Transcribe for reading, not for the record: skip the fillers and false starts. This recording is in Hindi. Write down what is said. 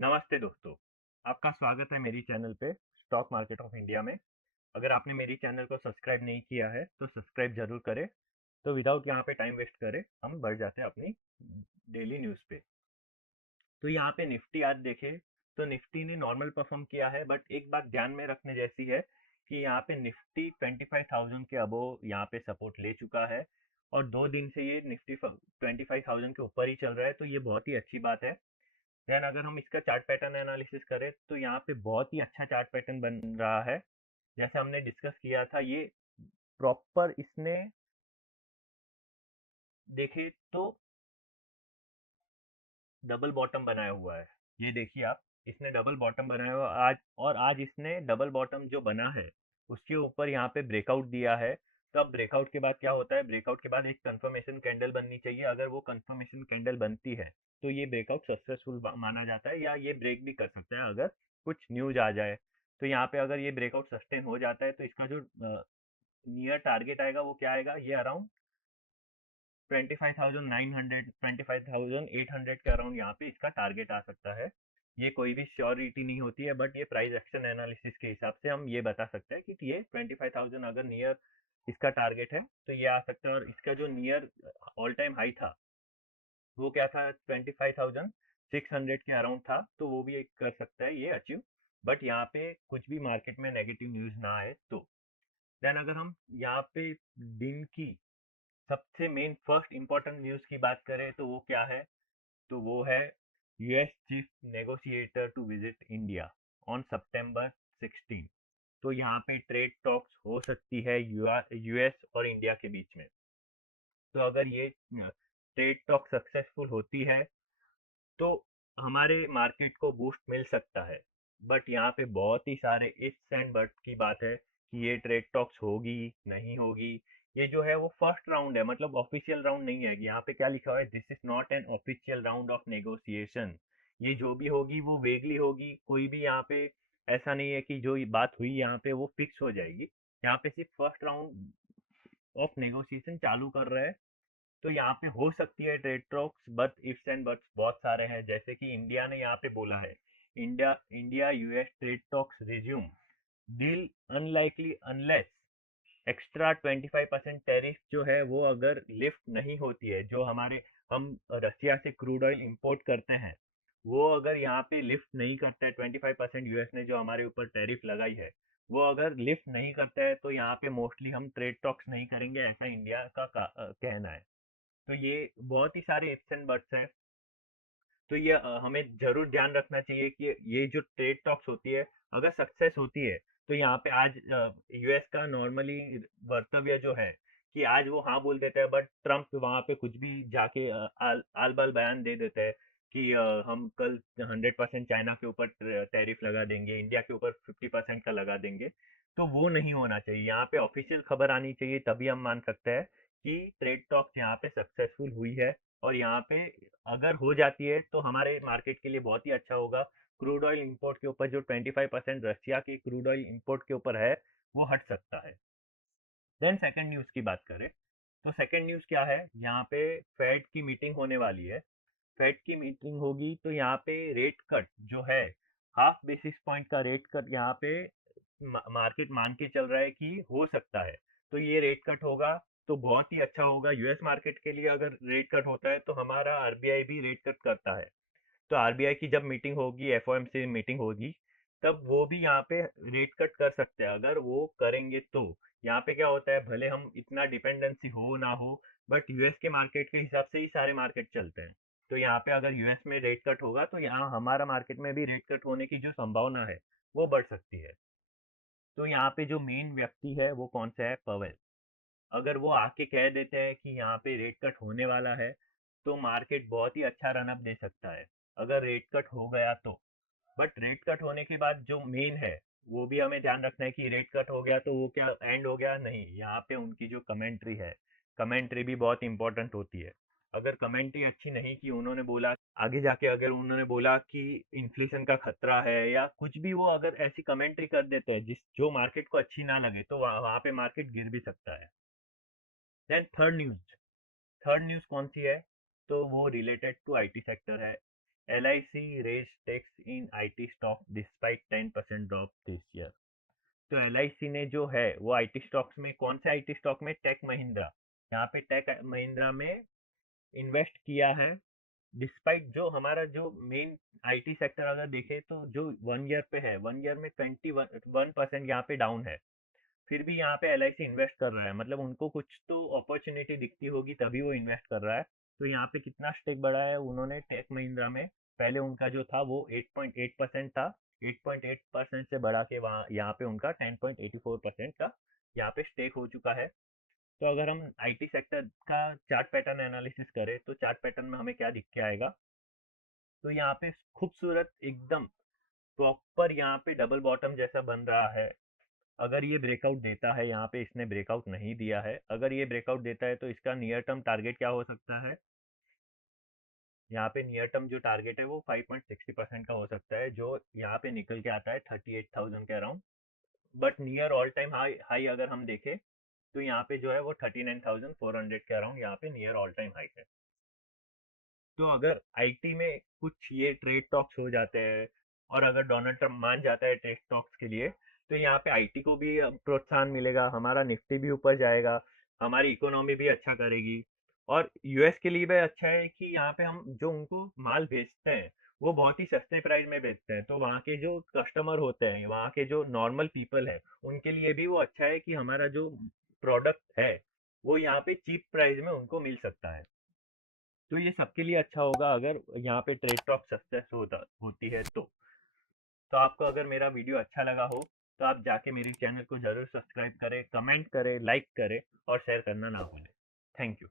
नमस्ते दोस्तों, आपका स्वागत है मेरी चैनल पे स्टॉक मार्केट ऑफ इंडिया में। अगर आपने मेरी चैनल को सब्सक्राइब नहीं किया है तो सब्सक्राइब जरूर करें। तो विदाउट यहाँ पे टाइम वेस्ट करें हम बढ़ जाते हैं अपनी डेली न्यूज़ पे। तो यहाँ पे निफ्टी आज देखें तो निफ्टी ने नॉर्मल परफॉर्म किया है, बट एक बात ध्यान में रखने जैसी है कि यहाँ पे निफ्टी 25,000 के अबोव यहाँ पे सपोर्ट ले चुका है और 2 दिन से ये निफ्टी 25,000 के ऊपर ही चल रहा है, तो ये बहुत ही अच्छी बात है। देन अगर हम इसका चार्ट पैटर्न एनालिसिस करें तो यहाँ पे बहुत ही अच्छा चार्ट पैटर्न बन रहा है। जैसे हमने डिस्कस किया था, ये प्रॉपर इसने देखे तो डबल बॉटम बनाया हुआ है। ये देखिए आप, इसने डबल बॉटम बनाया हुआ आज, और आज इसने डबल बॉटम जो बना है उसके ऊपर यहाँ पे ब्रेकआउट दिया है। तो अब ब्रेकआउट के बाद क्या होता है, ब्रेकआउट के बाद एक कंफर्मेशन कैंडल बननी चाहिए। अगर वो कंफर्मेशन कैंडल बनती है तो ये ब्रेकआउट सक्सेसफुल माना जाता है, या ये ब्रेक भी कर सकता है अगर कुछ न्यूज आ जाए। तो यहाँ पे अगर ये ब्रेकआउट सस्टेन हो जाता है तो इसका जो नियर टारगेट आएगा वो क्या आएगा, ये अराउंड 25,900 25,800 के अराउंड यहाँ पे इसका टारगेट आ सकता है। ये कोई भी श्योरिटी नहीं होती है, बट ये प्राइस एक्शन एनालिसिस के हिसाब से हम ये बता सकते हैं कि ये 25,000 अगर नियर इसका टारगेट है तो ये आ सकता है। और इसका जो नियर ऑल टाइम हाई था वो क्या था, 25,600 के अराउंड था, तो वो भी एक कर सकता है ये अचीव। बट यहाँ पे कुछ भी मार्केट में नेगेटिव न्यूज ना आए तो। देन अगर हम यहाँ पे दिन की सबसे मेन फर्स्ट इंपॉर्टेंट न्यूज़ की बात करें तो वो क्या है, तो वो है US chief negotiator to visit India on September 16। तो यहाँ पे ट्रेड टॉक्स हो सकती है यूएस और इंडिया के बीच में। तो अगर ये ट्रेड टॉक सक्सेसफुल होती है तो हमारे मार्केट को बूस्ट मिल सकता है। बट यहाँ पे बहुत ही सारे इफ्स एंड बट्स की बात है कि ये ट्रेड टॉक्स होगी नहीं होगी। ये जो है वो फर्स्ट राउंड है, मतलब ऑफिशियल राउंड नहीं है। यहाँ पे क्या लिखा हुआ है, this is not an official round of negotiation. ये जो भी होगी वो वेगली होगी, कोई भी यहाँ पे ऐसा नहीं है कि जो ये बात हुई यहाँ पे वो फिक्स हो जाएगी। यहाँ पे सिर्फ फर्स्ट राउंड ऑफ नेगोशिएशन चालू कर रहे हैं। तो यहाँ पे हो सकती है trade talks, but ifs and buts बहुत सारे हैं। जैसे कि इंडिया ने यहाँ पे बोला है, India India US trade talks resume deal unlikely unless extra 25% tariff जो है वो अगर लिफ्ट नहीं होती है। जो हमारे हम रसिया से क्रूड ऑयल इंपोर्ट करते हैं वो अगर यहाँ पे लिफ्ट नहीं करता है, 25% यूएस ने जो हमारे ऊपर टैरिफ लगाई है वो अगर लिफ्ट नहीं करता है तो यहाँ पे मोस्टली हम ट्रेड टॉक्स नहीं करेंगे, ऐसा इंडिया का कहना है। तो ये बहुत ही सारे इफ्स एंड बट्स है। तो ये हमें जरूर ध्यान रखना चाहिए कि ये जो ट्रेड टॉक्स होती है अगर सक्सेस होती है तो यहाँ पे आज यूएस का नॉर्मली वक्तव्य जो है कि आज वो हाँ बोल देता है, बट ट्रम्प वहां पे कुछ भी जाके आल बाल बयान दे देता है कि हम कल 100% चाइना के ऊपर टैरिफ लगा देंगे, इंडिया के ऊपर 50% का लगा देंगे। तो वो नहीं होना चाहिए, यहाँ पे ऑफिशियल खबर आनी चाहिए, तभी हम मान सकते हैं कि ट्रेड टॉक्स यहाँ पे सक्सेसफुल हुई है। और यहाँ पे अगर हो जाती है तो हमारे मार्केट के लिए बहुत ही अच्छा होगा। क्रूड ऑयल इंपोर्ट के ऊपर जो 25% रशिया की क्रूड ऑयल इंपोर्ट के ऊपर है वो हट सकता है। देन सेकंड न्यूज़ की बात करें तो सेकंड न्यूज़ क्या है, यहाँ पे फेड की मीटिंग होने वाली है। फेड की मीटिंग होगी तो यहाँ पे रेट कट जो है, हाफ बेसिस पॉइंट का रेट कट यहाँ पे मार्केट मान के चल रहा है कि हो सकता है। तो ये रेट कट होगा तो बहुत ही अच्छा होगा यूएस मार्केट के लिए। अगर रेट कट होता है तो हमारा आरबीआई भी रेट कट करता है। तो आरबीआई की जब मीटिंग होगी, एफओएमसी मीटिंग होगी, तब वो भी यहाँ पे रेट कट कर सकते हैं अगर वो करेंगे तो। यहाँ पे क्या होता है, भले हम इतना डिपेंडेंसी हो ना हो, बट यूएस के मार्केट के हिसाब से ही सारे मार्केट चलते हैं। तो यहाँ पे अगर यूएस में रेट कट होगा तो यहाँ हमारा मार्केट में भी रेट कट होने की जो संभावना है वो बढ़ सकती है। तो यहाँ पे जो मेन व्यक्ति है वो कौन सा है, पवेल। अगर वो आके कह देते हैं कि यहाँ पे रेट कट होने वाला है तो मार्केट बहुत ही अच्छा रन अप दे सकता है, अगर रेट कट हो गया तो। बट रेट कट होने के बाद जो मेन है वो भी हमें ध्यान रखना है कि रेट कट हो गया तो वो क्या एंड हो गया, नहीं। यहाँ पे उनकी जो कमेंट्री है, कमेंट्री भी बहुत इंपॉर्टेंट होती है। अगर कमेंट्री अच्छी नहीं की, उन्होंने बोला आगे जाके, अगर उन्होंने बोला कि इन्फ्लेशन का खतरा है या कुछ भी, वो अगर ऐसी कमेंट्री कर देते हैं जिस जो मार्केट को अच्छी ना लगे तो वहाँ पे मार्केट गिर भी सकता है। देन थर्ड न्यूज कौन सी है, तो वो रिलेटेड टू आईटी सेक्टर है। LIC raised stakes in IT stock despite 10% drop this year। तो LIC ने जो है वो IT स्टॉक्स में, कौन से IT स्टॉक में, टेक महिंद्रा, यहाँ पे टेक महिंद्रा में इन्वेस्ट किया है। डिस्पाइट जो हमारा जो मेन IT सेक्टर अगर देखे तो जो 1 ईयर पे है, 1 ईयर में 21% यहाँ पे डाउन है, फिर भी यहाँ पे LIC इन्वेस्ट कर रहा है, मतलब उनको कुछ तो अपॉर्चुनिटी दिखती होगी तभी वो इन्वेस्ट कर रहा है। तो यहाँ पे कितना स्टेक बढ़ा है उन्होंने टेक महिंद्रा में, पहले उनका जो था वो 8.8% था, 8.8% से बढ़ा के वहाँ यहाँ पे उनका 10.84% का यहाँ पे स्टेक हो चुका है। तो अगर हम IT सेक्टर का चार्ट पैटर्न एनालिसिस करें तो चार्ट पैटर्न में हमें क्या दिख के आएगा, तो यहाँ पे खूबसूरत एकदम प्रॉपर यहाँ पे डबल बॉटम जैसा बन रहा है। अगर ये ब्रेकआउट देता है, यहाँ पे इसने ब्रेकआउट नहीं दिया है, अगर ये ब्रेकआउट देता है तो इसका नियर टर्म टारगेट क्या हो सकता है, यहाँ पे नियर टर्म जो टारगेट है वो 5.60% का हो सकता है, जो यहाँ पे निकल के आता है 38,000 के around. But near all time high high अगर हम देखें तो यहाँ पे जो है वो 39,400 के अराउंड यहाँ पे नियर ऑल टाइम हाई है। तो अगर IT में कुछ ये ट्रेड टॉक्स हो जाते हैं और अगर डोनाल्ड ट्रम्प मान जाता है ट्रेड टॉक्स के लिए, तो यहाँ पे IT को भी प्रोत्साहन मिलेगा, हमारा निफ्टी भी ऊपर जाएगा, हमारी इकोनॉमी भी अच्छा करेगी। और US के लिए भी अच्छा है कि यहाँ पे हम जो उनको माल भेजते हैं वो बहुत ही सस्ते प्राइस में बेचते हैं, तो वहाँ के जो कस्टमर होते हैं, वहाँ के जो नॉर्मल पीपल है, उनके लिए भी वो अच्छा है कि हमारा जो प्रोडक्ट है वो यहाँ पे चीप प्राइस में उनको मिल सकता है। तो ये सबके लिए अच्छा होगा अगर यहाँ पे ट्रेड टॉक सक्सेस होती है तो आपको अगर मेरा वीडियो अच्छा लगा हो तो आप जाके मेरे चैनल को जरूर सब्सक्राइब करें, कमेंट करें, लाइक करें और शेयर करना ना भूलें। Thank you.